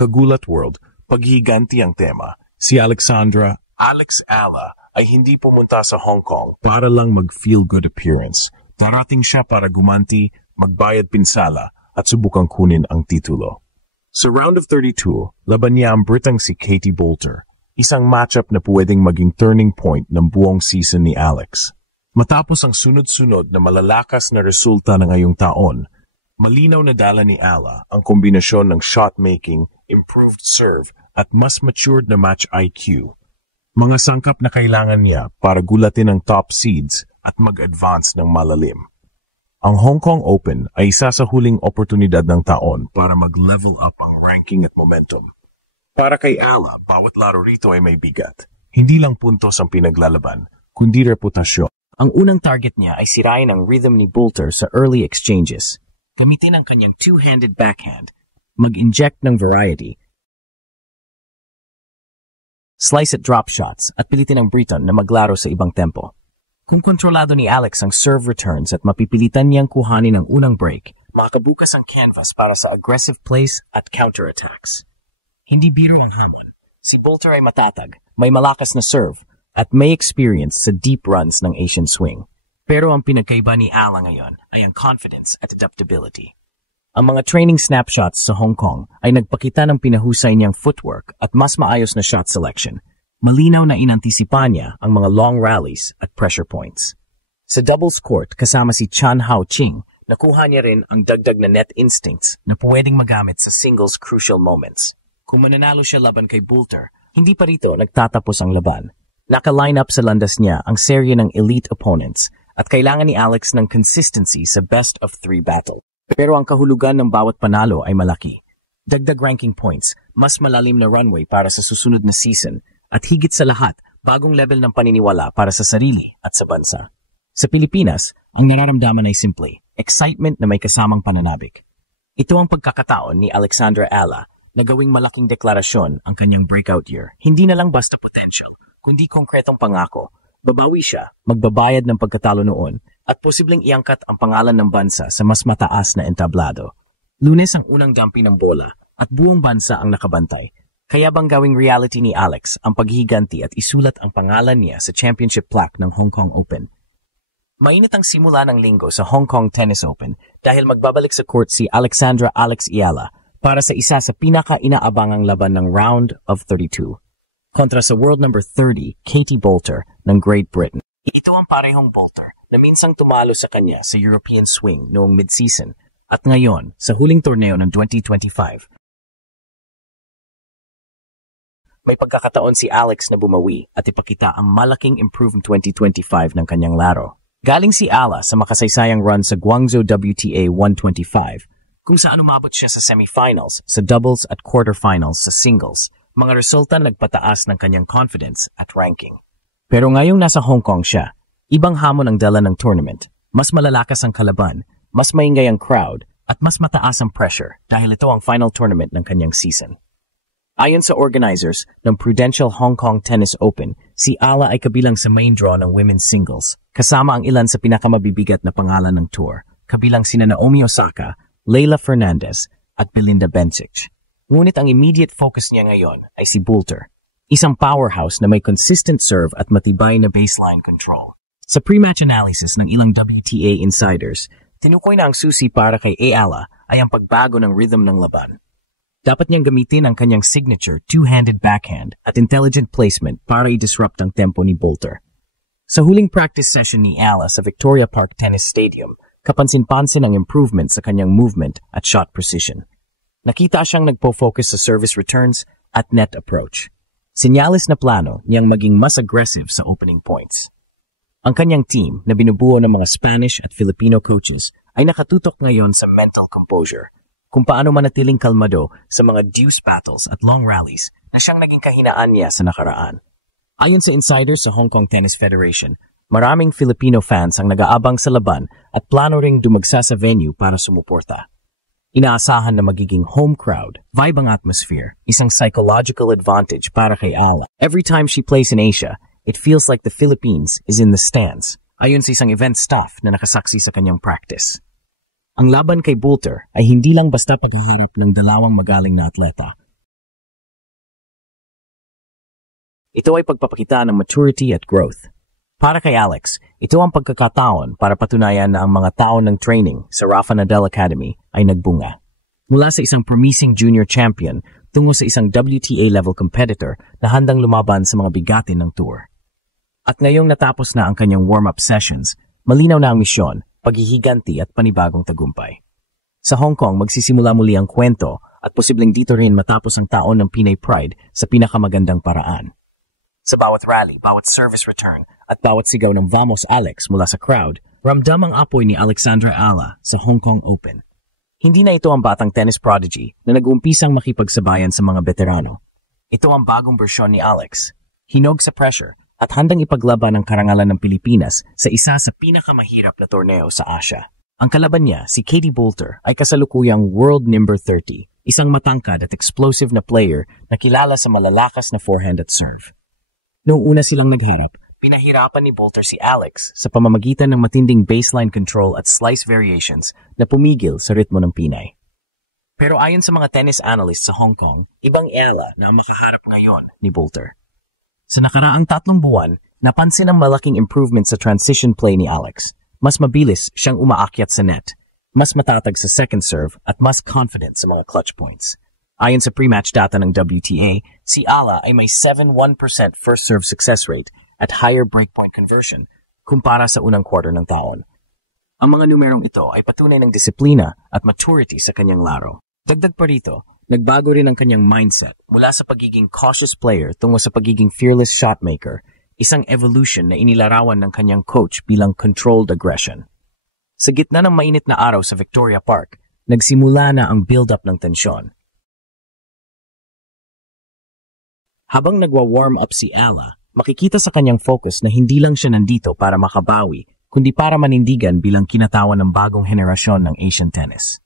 Kagulat World, paghihiganti ang tema. Si Alexandra, Alex Ala, ay hindi pumunta sa Hong Kong para lang mag-feel-good appearance. Darating siya para gumanti, magbayad pinsala, at subukang kunin ang titulo. Sa round of 32, laban niya ang Britang si Katie Boulter, isang matchup na pwedeng maging turning point ng buong season ni Alex. Matapos ang sunod-sunod na malalakas na resulta na ngayong taon, malinaw na dala ni Ala ang kombinasyon ng shot-making, improved serve, at mas matured na match IQ. Mga sangkap na kailangan niya para gulatin ang top seeds at mag-advance ng malalim. Ang Hong Kong Open ay isa sa huling oportunidad ng taon para mag-level up ang ranking at momentum. Para kay Ala, bawat laro rito ay may bigat. Hindi lang puntos ang pinaglalaban, kundi reputasyon. Ang unang target niya ay sirain ang rhythm ni Boulter sa early exchanges. Gamitin ang kanyang two-handed backhand, mag-inject ng variety, slice at drop shots at pilitin ang Briton na maglaro sa ibang tempo. Kung kontrolado ni Alex ang serve returns at mapipilitan niyang kuhanin ang unang break, makabukas ang canvas para sa aggressive plays at counterattacks. Hindi biro ang hamon. Si Boulter ay matatag, may malakas na serve, at may experience sa deep runs ng Asian swing. Pero ang pinagkaiba ni Ala ngayon ay ang confidence at adaptability. Ang mga training snapshots sa Hong Kong ay nagpakita ng pinahusay niyang footwork at mas maayos na shot selection. Malinaw na inantisipa niya ang mga long rallies at pressure points. Sa doubles court kasama si Chan Hao Ching, nakuha niya rin ang dagdag na net instincts na pwedeng magamit sa singles crucial moments. Kung mananalo siya laban kay Boulter, hindi pa rito nagtatapos ang laban. Naka-line up sa landas niya ang serye ng elite opponents at kailangan ni Alex ng consistency sa best of 3 battle. Pero ang kahulugan ng bawat panalo ay malaki. Dagdag ranking points, mas malalim na runway para sa susunod na season, at higit sa lahat, bagong level ng paniniwala para sa sarili at sa bansa. Sa Pilipinas, ang nararamdaman ay simple, excitement na may kasamang pananabik. Ito ang pagkakataon ni Alexandra Ala na gawing malaking deklarasyon ang kanyang breakout year. Hindi na lang basta potential, kundi konkretong pangako. Babawi siya, magbabayad ng pagkatalo noon, at posibleng iangkat ang pangalan ng bansa sa mas mataas na entablado. Lunes ang unang dumping ng bola at buong bansa ang nakabantay. Kaya bang gawing reality ni Alex ang paghihiganti at isulat ang pangalan niya sa championship plaque ng Hong Kong Open? Mainit ang simula ng linggo sa Hong Kong Tennis Open dahil magbabalik sa court si Alexandra Alex Iala para sa isa sa pinaka-inaabangang laban ng round of 32. Kontra sa world number 30, Katie Boulter ng Great Britain. Ito ang parehong Boulter na minsang tumalo sa kanya sa European swing noong mid-season at ngayon sa huling torneo ng 2025. May pagkakataon si Alex na bumawi at ipakita ang malaking improvement 2025 ng kanyang laro. Galing si Ala sa makasaysayang run sa Guangzhou WTA 125, kung saan umabot siya sa semifinals, sa doubles at quarterfinals sa singles. Mga resulta nagpataas ng kanyang confidence at ranking. Pero ngayong nasa Hong Kong siya, ibang hamon ang dala ng tournament. Mas malalakas ang kalaban, mas maingay ang crowd, at mas mataas ang pressure dahil ito ang final tournament ng kanyang season. Ayon sa organizers ng Prudential Hong Kong Tennis Open, si Ala ay kabilang sa main draw ng women's singles, kasama ang ilan sa pinakamabibigat na pangalan ng tour, kabilang sina Naomi Osaka, Leylah Fernandez, at Belinda Bencic. Ngunit ang immediate focus niya ngayon ay si Boulter, isang powerhouse na may consistent serve at matibay na baseline control. Sa pre-match analysis ng ilang WTA insiders, tinukoy na ang susi para kay Ala ay ang pagbago ng rhythm ng laban. Dapat niyang gamitin ang kanyang signature two-handed backhand at intelligent placement para i-disrupt ang tempo ni Boulter. Sa huling practice session ni Ala sa Victoria Park Tennis Stadium, kapansin-pansin ang improvement sa kanyang movement at shot precision. Nakita siyang nagpo-focus sa service returns at net approach. Sinyalis na plano niyang maging mas aggressive sa opening points. Ang kanyang team na binubuo ng mga Spanish at Filipino coaches ay nakatutok ngayon sa mental composure, kung paano manatiling kalmado sa mga deuce battles at long rallies na siyang naging kahinaan niya sa nakaraan. Ayon sa insiders sa Hong Kong Tennis Federation, maraming Filipino fans ang nag-aabang sa laban at plano ring dumagsa sa venue para sumuporta. Inaasahan na magiging home crowd, vibe ang atmosphere, isang psychological advantage para kay Ala. Every time she plays in Asia, it feels like the Philippines is in the stands, ayon sa isang event staff na nakasaksi sa kanyang practice. Ang laban kay Boulter ay hindi lang basta paghaharap ng dalawang magaling na atleta. Ito ay pagpapakita ng maturity at growth. Para kay Alex, ito ang pagkakataon para patunayan na ang mga taon ng training sa Rafa Nadal Academy ay nagbunga. Mula sa isang promising junior champion tungo sa isang WTA-level competitor na handang lumaban sa mga bigatin ng tour. At ngayong natapos na ang kanyang warm-up sessions, malinaw na ang misyon, paghihiganti at panibagong tagumpay. Sa Hong Kong, magsisimula muli ang kwento at posibleng dito rin matapos ang taon ng Pinay Pride sa pinakamagandang paraan. Sa bawat rally, bawat service return, at bawat sigaw ng Vamos Alex mula sa crowd, ramdam ang apoy ni Alexandra Ala sa Hong Kong Open. Hindi na ito ang batang tennis prodigy na nag-uumpisang makipagsabayan sa mga veterano. Ito ang bagong bersyon ni Alex. Hinog sa pressure at handang ipaglaban ang karangalan ng Pilipinas sa isa sa pinakamahirap na torneo sa Asia. Ang kalaban niya, si Katie Boulter, ay kasalukuyang world number 30, isang matangkad at explosive na player na kilala sa malalakas na forehand at serve. Noong una silang nagharap, pinahirapan ni Boulter si Alex sa pamamagitan ng matinding baseline control at slice variations na pumigil sa ritmo ng Pinay. Pero ayon sa mga tennis analysts sa Hong Kong, ibang Ella na ang makaharap ngayon ni Boulter. Sa nakaraang 3 buwan, napansin ang malaking improvement sa transition play ni Alex. Mas mabilis siyang umaakyat sa net, mas matatag sa second serve at mas confident sa mga clutch points. Ayon sa pre-match data ng WTA, si Ala ay may 7.1% first serve success rate at higher breakpoint conversion kumpara sa unang quarter ng taon. Ang mga numerong ito ay patunay ng disiplina at maturity sa kanyang laro. Dagdag pa rito, nagbago rin ang kanyang mindset mula sa pagiging cautious player tungo sa pagiging fearless shotmaker, isang evolution na inilarawan ng kanyang coach bilang controlled aggression. Sa gitna ng mainit na araw sa Victoria Park, nagsimula na ang build-up ng tensyon. Habang nagwa-warm up si Ala, makikita sa kanyang focus na hindi lang siya nandito para makabawi, kundi para manindigan bilang kinatawan ng bagong henerasyon ng Asian tennis.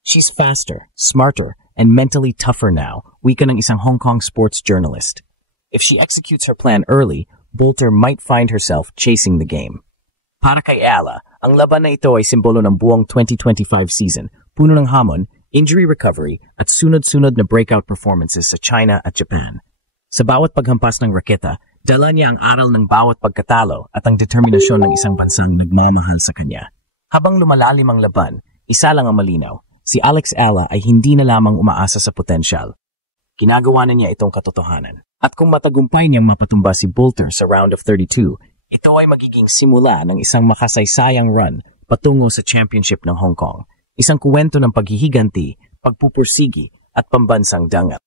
She's faster, smarter, and mentally tougher now, wika ng isang Hong Kong sports journalist. If she executes her plan early, Boulter might find herself chasing the game. Para kay Ala, ang laban na ito ay simbolo ng buong 2025 season, puno ng hamon, injury recovery, at sunod-sunod na breakout performances sa China at Japan. Sa bawat paghampas ng raketa, dala niya ang aral ng bawat pagkatalo at ang determinasyon ng isang bansang nagmamahal sa kanya. Habang lumalalim ang laban, isa lang ang malinaw, si Alex Ala ay hindi na lamang umaasa sa potensyal. Ginagawa na niya itong katotohanan. At kung matagumpay niyang mapatumba si Boulter sa round of 32, ito ay magiging simula ng isang makasaysayang run patungo sa championship ng Hong Kong. Isang kuwento ng paghihiganti, pagpupursigi at pambansang dangat.